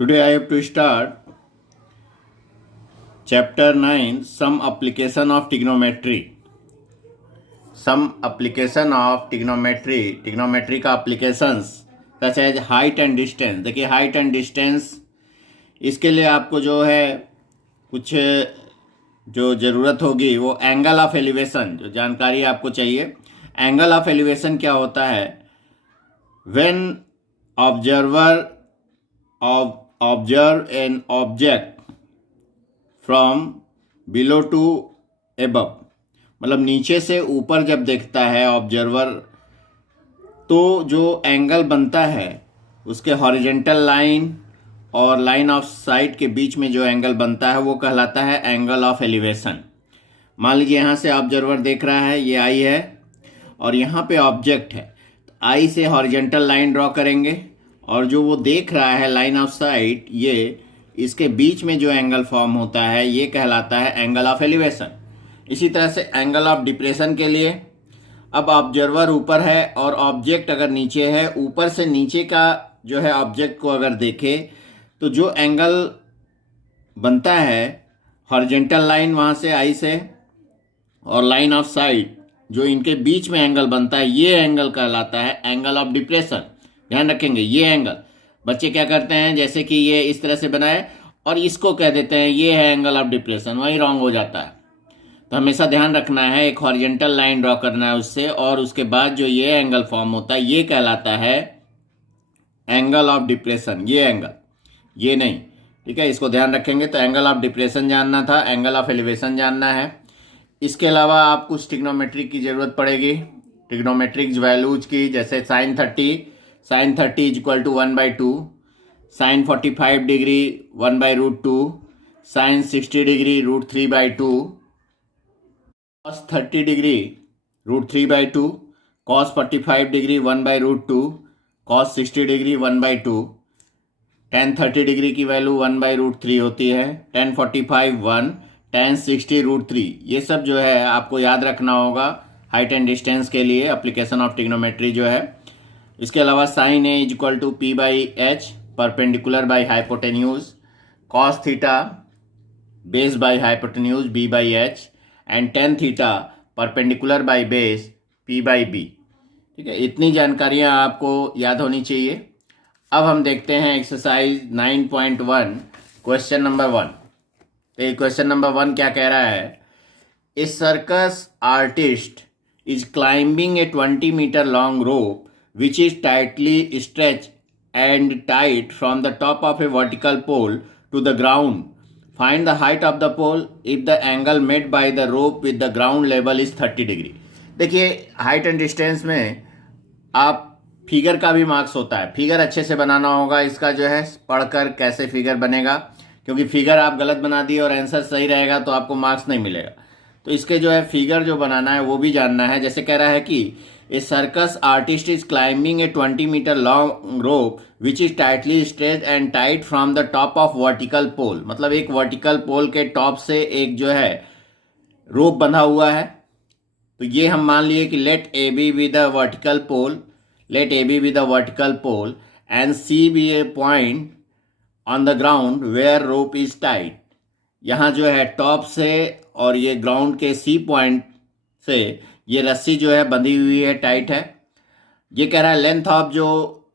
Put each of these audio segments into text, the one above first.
Today I have to start chapter 9, some application of trigonometry. Some application of trigonometry, trigonometry का applications such as height and distance. देखिए height and distance इसके लिए आपको जो है कुछ जो ज़रूरत होगी वो एंगल ऑफ एलिवेशन, जो जानकारी आपको चाहिए। एंगल ऑफ एलिवेशन क्या होता है? When observer observe an object from below to above, मतलब नीचे से ऊपर जब देखता है ऑब्जर्वर, तो जो एंगल बनता है उसके हॉरिजेंटल लाइन और लाइन ऑफ साइट के बीच में जो एंगल बनता है वो कहलाता है एंगल ऑफ एलिवेशन। मान लीजिए यहाँ से ऑब्जर्वर देख रहा है, ये आई है और यहाँ पे ऑब्जेक्ट है, तो आई से हॉरिजेंटल लाइन ड्रॉ करेंगे और जो वो देख रहा है लाइन ऑफ साइट, ये इसके बीच में जो एंगल फॉर्म होता है ये कहलाता है एंगल ऑफ एलिवेशन। इसी तरह से एंगल ऑफ डिप्रेशन के लिए, अब ऑब्जर्वर ऊपर है और ऑब्जेक्ट अगर नीचे है, ऊपर से नीचे का जो है ऑब्जेक्ट को अगर देखे तो जो एंगल बनता है हॉरिजेंटल लाइन वहाँ से आई से और लाइन ऑफ साइट जो इनके बीच में एंगल बनता है, ये एंगल कहलाता है एंगल ऑफ डिप्रेशन। ध्यान रखेंगे, ये एंगल बच्चे क्या करते हैं, जैसे कि ये इस तरह से बनाए और इसको कह देते हैं ये है एंगल ऑफ डिप्रेशन, वही रॉन्ग हो जाता है। तो हमेशा ध्यान रखना है, एक हॉरिजेंटल लाइन ड्रॉ करना है उससे और उसके बाद जो ये एंगल फॉर्म होता है ये कहलाता है एंगल ऑफ डिप्रेशन। ये एंगल, ये नहीं, ठीक है, इसको ध्यान रखेंगे। तो एंगल ऑफ डिप्रेशन जानना था, एंगल ऑफ एलिवेशन जानना है। इसके अलावा आप कुछ ट्रिग्नोमेट्रिक की ज़रूरत पड़ेगी, ट्रिग्नोमेट्रिक वैल्यूज की, जैसे sine 30 is equal to 1/2, sine 45 degree 1/√2, sine 60 degree √3/2, cos 30 degree √3/2, cos 45 degree 1/√2, cos 60 degree 1/2, tan 30 degree की वैल्यू 1/√3 होती है, tan 45 1, tan 60 √3। ये सब जो है आपको याद रखना होगा हाइट एंड डिस्टेंस के लिए, एप्लीकेशन ऑफ ट्रिग्नोमेट्री जो है। इसके अलावा sine A is equal to P/H perpendicular by hypotenuse, cos theta base by hypotenuse B/H and tan theta perpendicular by base P/B। ठीक है, इतनी जानकारियां आपको याद होनी चाहिए। अब हम देखते हैं एक्सरसाइज 9.1 क्वेश्चन नंबर 1। तो क्वेश्चन नंबर 1 क्या कह रहा है? A circus artist is climbing a 20 metre long rope which is tightly stretched and tight from the top of a vertical pole to the ground. Find the height of the pole if the angle made by the rope with the ground level is 30 degree. देखिए, height and distance में आप figure का भी marks होता है, figure अच्छे से बनाना होगा। इसका जो है पढ़कर कैसे फिगर बनेगा, क्योंकि फिगर आप गलत बना दिए और आंसर सही रहेगा तो आपको मार्क्स नहीं मिलेगा। तो इसके जो है फिगर जो बनाना है वो भी जानना है। जैसे कह रहा है कि a circus artist is climbing a 20 metre long rope which is tightly stretched and tight from the top of vertical pole, मतलब एक वर्टिकल पोल के टॉप से एक जो है रोप बंधा हुआ है। तो ये हम मान लिए कि let A B with a vertical pole, let A B with a vertical pole and C B a point on the ground where rope is tight. यहाँ जो है टॉप से और ये ग्राउंड के सी पॉइंट से ये रस्सी जो है बंधी हुई है, टाइट है। ये कह रहा है लेंथ ऑफ जो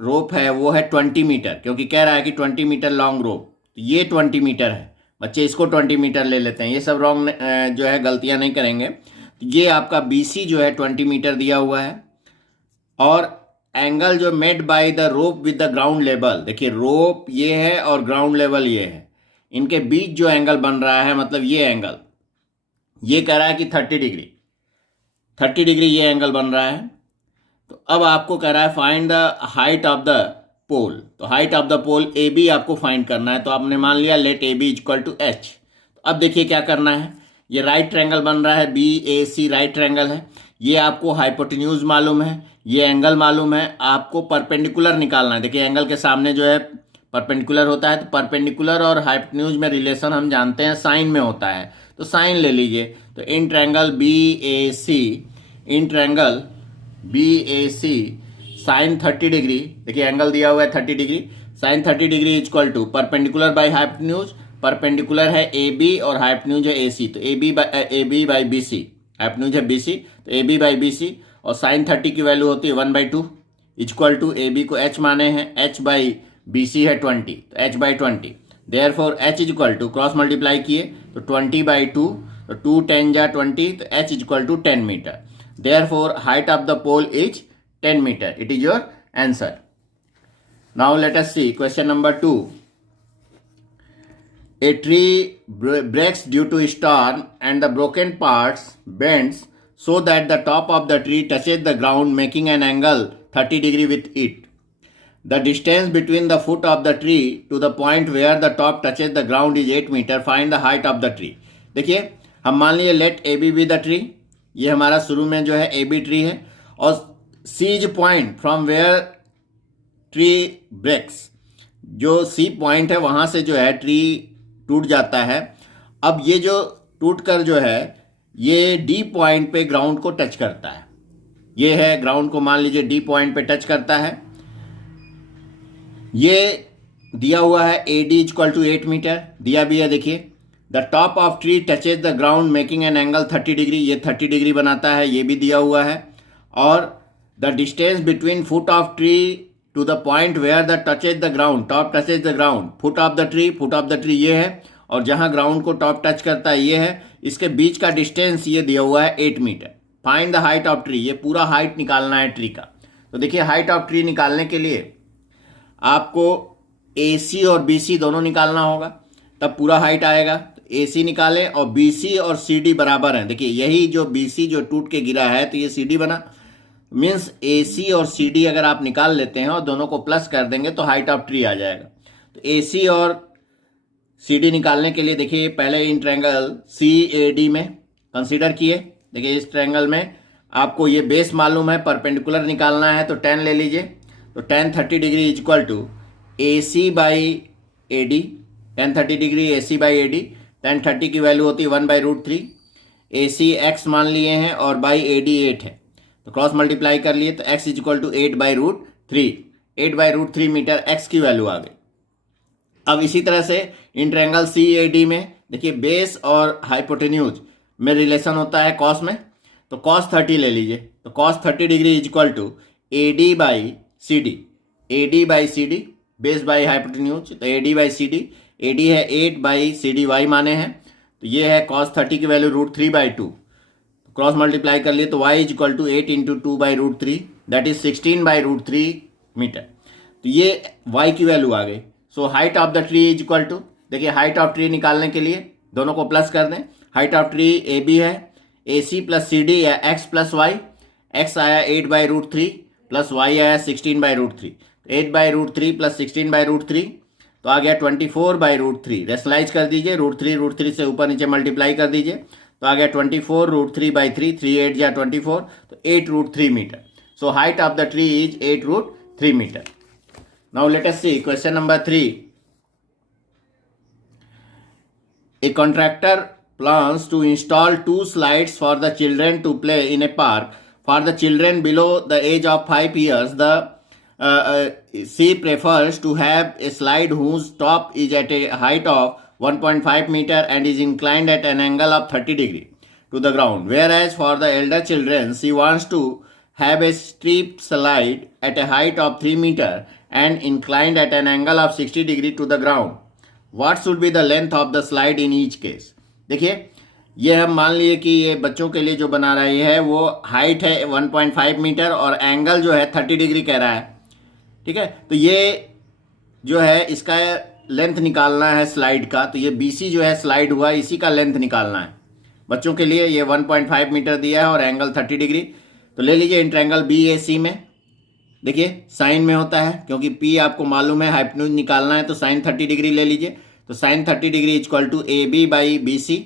रोप है वो है 20 मीटर, क्योंकि कह रहा है कि 20 मीटर लॉन्ग रोप, ये 20 मीटर है। बच्चे इसको 20 मीटर ले लेते हैं, ये सब रॉन्ग जो है गलतियां नहीं करेंगे। तो ये आपका BC जो है 20 मीटर दिया हुआ है और एंगल जो made by the rope with the ground level, देखिए रोप ये है और ग्राउंड लेवल ये है, इनके बीच जो एंगल बन रहा है, मतलब ये एंगल, ये कह रहा है कि 30 डिग्री ये एंगल बन रहा है। तो अब आपको कह रहा है find the height of the pole. तो height of the pole AB आपको फाइंड करना है। तो आपने मान लिया let AB equal to H। तो अब देखिए क्या करना है, ये राइट ट्रायंगल बन रहा है, BAC राइट ट्रायंगल है। ये आपको हाइपोटेन्यूज मालूम है, ये एंगल मालूम है, आपको परपेंडिकुलर निकालना है। देखिए एंगल के सामने जो है परपेंडिकुलर होता है, तो परपेंडिकुलर और हाइपोटेन्यूज में रिलेशन हम जानते हैं साइन में होता है, तो साइन ले लीजिए। तो in triangle BAC sine 30 degree, देखिए एंगल दिया हुआ है 30 degree, sine 30 degree equal to perpendicular by hypotenuse, perpendicular है ए बी और हाइपोटेन्यूज है ए सी, तो A B by B C, hypotenuse है बी सी, तो A B by B C, और साइन 30 की वैल्यू होती है 1/2 इक्वल टू ए बी को एच माने हैं, एच बाई बी सी है 20, तो H by 20, therefore H equal to cross multiply किए तो 20/2, तो 2 10 जा 20, तो H equal to 10 metre, therefore height of the pole is 10 metre. It is your answer. Now let us see question number 2. A tree breaks due to storm and the broken parts bends so that the top of the tree touches the ground, making an angle 30 degree with it. The distance between the foot of the tree to the point where the top touches the ground is 8 meter. Find the height of the tree. देखिए हम मान लीजिए let AB be the tree. ये हमारा शुरू में जो है AB ट्री है और C is point from where tree breaks, जो सी पॉइंट है वहाँ से जो है ट्री टूट जाता है. अब ये जो टूट कर जो है ये डी पॉइंट पे ग्राउंड को टच करता है. ये है ग्राउंड को मान लीजिए डी पॉइंट पे टच करता है. ये दिया हुआ है A D equal to 8 metre दिया भी है. देखिए the top of tree touches the ground making an angle 30 degree, ये 30 डिग्री बनाता है, ये भी दिया हुआ है. और the distance between foot of tree to the point where the touches the ground, top touches the ground, foot of the tree ये है, और जहां ग्राउंड को टॉप टच करता है ये है. इसके बीच का डिस्टेंस ये दिया हुआ है 8 metre. Find the height of tree, ये पूरा हाइट निकालना है ट्री का. तो देखिए हाइट ऑफ ट्री निकालने के लिए आपको ए सी और बी सी दोनों निकालना होगा, तब पूरा हाइट आएगा. तो ए सी निकालें और बी सी और सी डी बराबर हैं. देखिए यही जो बी सी जो टूट के गिरा है तो ये सी डी बना, मीन्स ए सी और सी डी अगर आप निकाल लेते हैं और दोनों को प्लस कर देंगे तो हाइट ऑफ ट्री आ जाएगा. तो ए सी और सी डी निकालने के लिए देखिए पहले इन ट्रायंगल सी ए डी में कंसीडर किए. देखिए इस ट्रायंगल में आपको ये बेस मालूम है, परपेंडिकुलर निकालना है तो 10 ले लीजिए. तो 10 30 degree equal to A C by A D, 10 30 degree A C by A D. 10 30 की वैल्यू होती है 1/√3. ए सी एक्स मान लिए हैं और बाई ए डी 8 है, तो क्रॉस मल्टीप्लाई कर लिए तो x equal to 8/√3, 8/√3 metre x की वैल्यू आ गई. अब इसी तरह से इन ट्रायंगल सी ए डी में देखिए बेस और हाइपोटेन्यूज में रिलेशन होता है कॉस में, तो cos 30 ले लीजिए. तो cos 30 degree equal to A D by C D, A D by C D, base by hypotenuse, तो A D by C D. A D है 8 बाई सी डी वाई माने हैं, तो ये है cos 30 की वैल्यू √3/2. क्रॉस मल्टीप्लाई कर लिए तो y equal to 8 into 2/√3 that is 16/√3 metre. तो ये y की वैल्यू आ गई. So height of the tree is equal to, देखिए हाइट ऑफ ट्री निकालने के लिए दोनों को प्लस कर दें. Height of tree A B है, A C plus C D या x प्लस वाई, x आया 8/√3 प्लस y आया 16/√3, 8/√3 प्लस 16/√3 तो आ गया 24/√3. रेशनलाइज कर दीजिए, √3 से ऊपर नीचे मल्टीप्लाई कर दीजिए तो आ गया 24 √3/3, 3 8 या 24, तो 8√3 metre. So height of the tree is 8√3 metre. Now let us see question number 3. A contractor plans to install 2 slides for the children to play in a park. For the children below the age of 5 years, she prefers to have a slide whose top is at a height of 1.5 meter and is inclined at an angle of 30 degree to the ground. Whereas for the elder children, she wants to have a steep slide at a height of 3 meter and inclined at an angle of 60 degree to the ground. What should be the length of the slide in each case? देखिए ये हम मान लिए कि ये बच्चों के लिए जो बना रही है वो हाइट है 1.5 मीटर और एंगल जो है 30 डिग्री कह रहा है. ठीक है, तो ये जो है इसका लेंथ निकालना है स्लाइड का. तो ये BC जो है स्लाइड हुआ, इसी का लेंथ निकालना है बच्चों के लिए. ये 1.5 मीटर दिया है और एंगल 30 डिग्री. तो ले लीजिए इन ट्रायंगल BAC में. देखिए साइन में होता है क्योंकि P आपको मालूम है, हाइपोटेन्यूज निकालना है तो साइन 30 डिग्री ले लीजिए. तो sine 30 degree equal to AB by BC.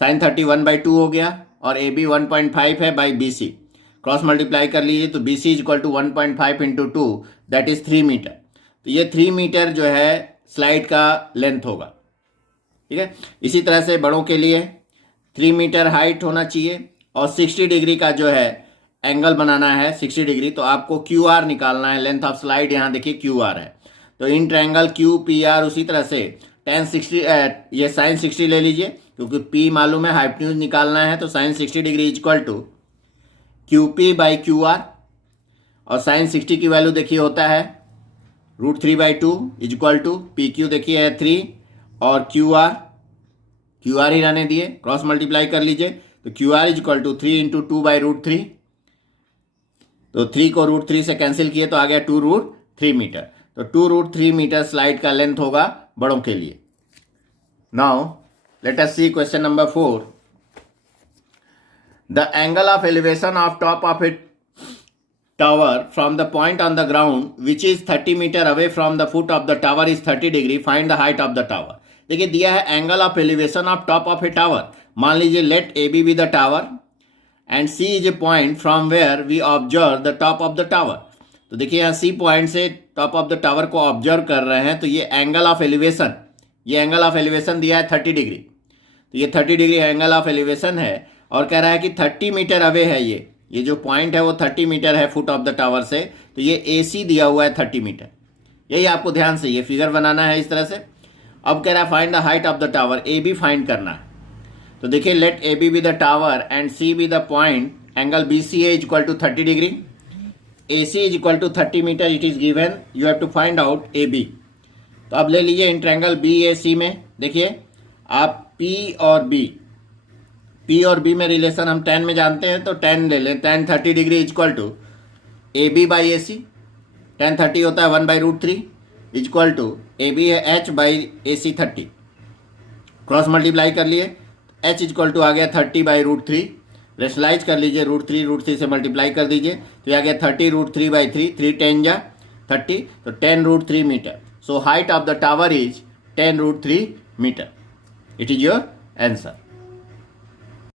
Sine 30 1/2 हो गया और AB 1.5 है बाई BC. क्रॉस मल्टीप्लाई कर लीजिए तो BC equal to 1.5 into 2 that is 3 metre. तो ये 3 मीटर जो है स्लाइड का लेंथ होगा. ठीक है, इसी तरह से बड़ों के लिए 3 मीटर हाइट होना चाहिए और 60 डिग्री का जो है एंगल बनाना है 60 डिग्री. तो आपको QR निकालना है, लेंथ ऑफ स्लाइड यहाँ देखिए QR है. तो in triangle Q P R उसी तरह से tan 60 ये sin 60 ले लीजिए, क्योंकि P मालूम है, हाइपोटेन्यूज निकालना है, तो sin 60 degree equal to Q P by Q R, और sin 60 की वैल्यू देखिए होता है √3/2 इक्वल टू पी क्यू देखिए है 3 और क्यू आर ही रहने दिए, क्रॉस मल्टीप्लाई कर लीजिए, तो क्यू आर इक्वल टू 3 इंटू 2/√3, तो 3 को √3 से कैंसिल किए तो आ गया 2√3 मीटर। तो 2√3 मीटर स्लाइड का लेंथ होगा बड़ों के लिए। Now let us see question number 4। The angle of elevation of top of a tower from the point on the ground which is 30 meter away from the foot of the tower is 30 degree, find the height of the tower। देखिए दिया है angle of elevation of top of a tower. मान लीजिए let A B the tower and C is a point from where we observe the top of the tower. तो देखिए यहाँ C point से top of the tower को observe कर रहे हैं, तो ये एंगल ऑफ एलिवेशन, ये एंगल ऑफ एलिवेशन दिया है 30 डिग्री, तो ये 30 डिग्री एंगल ऑफ एलिवेशन है, और कह रहा है कि 30 मीटर अवे है ये जो पॉइंट है वो 30 मीटर है फुट ऑफ द टावर से, तो ये ए सी दिया हुआ है 30 मीटर। यही आपको ध्यान से ये फिगर बनाना है इस तरह से। अब कह रहा है find the height of the tower, A B find करना है। तो देखिए let A B the tower and C B the point, angle B C A equal to 30 degree, A C is equal to 30 metre, it is given, you have to find out A B. तो अब ले लीजिए in triangle B ए सी में, देखिए आप P और B में relation हम tan में जानते हैं, तो tan ले लें, tan 30 degree equal to A B by A C, tan 30 होता है 1/√3 इक्वल टू ए बी है h by A C 30, cross multiply कर लिए, h इक्वल टू आ गया 30/√3, रेशनलाइज कर लीजिए, √3 से मल्टीप्लाई कर दीजिए, तो ये आ गया 30√3/3, 3 10 जा 30, तो 10√3 metre. So height of the tower is 10√3 metre. It is your answer.